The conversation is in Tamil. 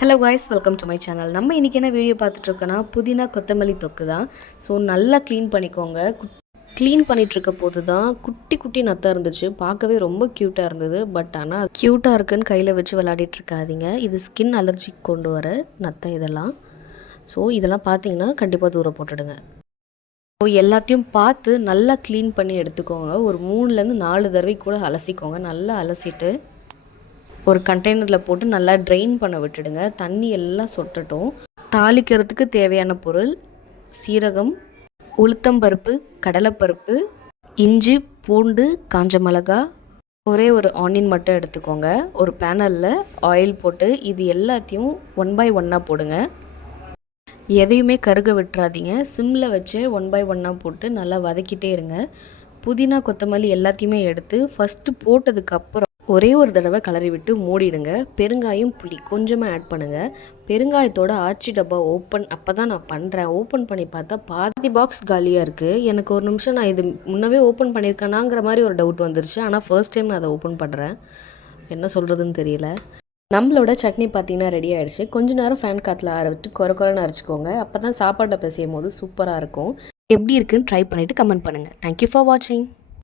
Hello guys, welcome to my channel. நம்ம இன்றைக்கி என்ன வீடியோ பார்த்துட்ருக்கோன்னா புதினா கொத்தமல்லி தொக்கு தான். ஸோ நல்லா க்ளீன் பண்ணிக்கோங்க. க்ளீன் பண்ணிகிட்ருக்க போது தான் குட்டி குட்டி நத்தாக இருந்துச்சு. பார்க்கவே ரொம்ப க்யூட்டாக இருந்தது. பட் ஆனால் க்யூட்டாக இருக்குன்னு கையில் வச்சு விளையாடிட்டுருக்காதீங்க. இது ஸ்கின் அலர்ஜிக்கு கொண்டு வர நத்தை இதெல்லாம். ஸோ இதெல்லாம் பார்த்தீங்கன்னா கண்டிப்பாக தூர போட்டுடுங்க. ஸோ எல்லாத்தையும் பார்த்து நல்லா க்ளீன் பண்ணி எடுத்துக்கோங்க. ஒரு 3லேருந்து 4 தடவை கூட அலசிக்கோங்க. நல்லா அலசிட்டு ஒரு கண்டெய்னரில் போட்டு நல்லா ட்ரெயின் பண்ண விட்டுடுங்க. தண்ணி எல்லாம் சொட்டட்டும். தாளிக்கிறதுக்கு தேவையான பொருள்: சீரகம், உளுத்தம்பருப்பு, கடலைப்பருப்பு, இஞ்சி, பூண்டு, காஞ்ச மிளகா, ஒரே ஒரு ஆனியன் மட்டும் எடுத்துக்கோங்க. ஒரு பேனலில் ஆயில் போட்டு இது எல்லாத்தையும் 1 by 1 போடுங்க. எதையுமே கருக விட்டுறாதீங்க. சிம்மில் வச்சு 1 by 1 போட்டு நல்லா வதக்கிட்டே இருங்க. புதினா கொத்தமல்லி எல்லாத்தையுமே எடுத்து ஃபஸ்ட்டு போட்டதுக்கப்புறம் ஒரே ஒரு தடவை கிளறி விட்டு மூடிடுங்க. பெருங்காயம், புளி கொஞ்சமாக ஆட் பண்ணுங்கள். பெருங்காயத்தோட ஆச்சி டப்பா அப்போ தான் நான் பண்ணுறேன். ஓப்பன் பண்ணி பார்த்தா பாதி பாக்ஸ் காலியாக இருக்குது. எனக்கு ஒரு நிமிஷம் நான் இது முன்னவே ஓப்பன் பண்ணியிருக்கேனாங்கிற மாதிரி ஒரு டவுட் வந்துருச்சு. ஆனால் ஃபர்ஸ்ட் டைம் நான் அதை ஓப்பன் பண்ணுறேன். என்ன சொல்கிறதுன்னு தெரியல. நம்மளோட சட்னி பார்த்தீங்கன்னா ரெடி ஆகிடுச்சு. கொஞ்சம் நேரம் ஃபேன் காற்றுல ஆற விட்டு குறைன்னு அரைச்சிக்கோங்க. அப்போ தான் சாப்பாட்டை பிசையும் போது சூப்பராக இருக்கும். எப்படி இருக்குன்னு ட்ரை பண்ணிவிட்டு கமெண்ட் பண்ணுங்கள். தேங்க்யூ ஃபார் வாட்சிங்.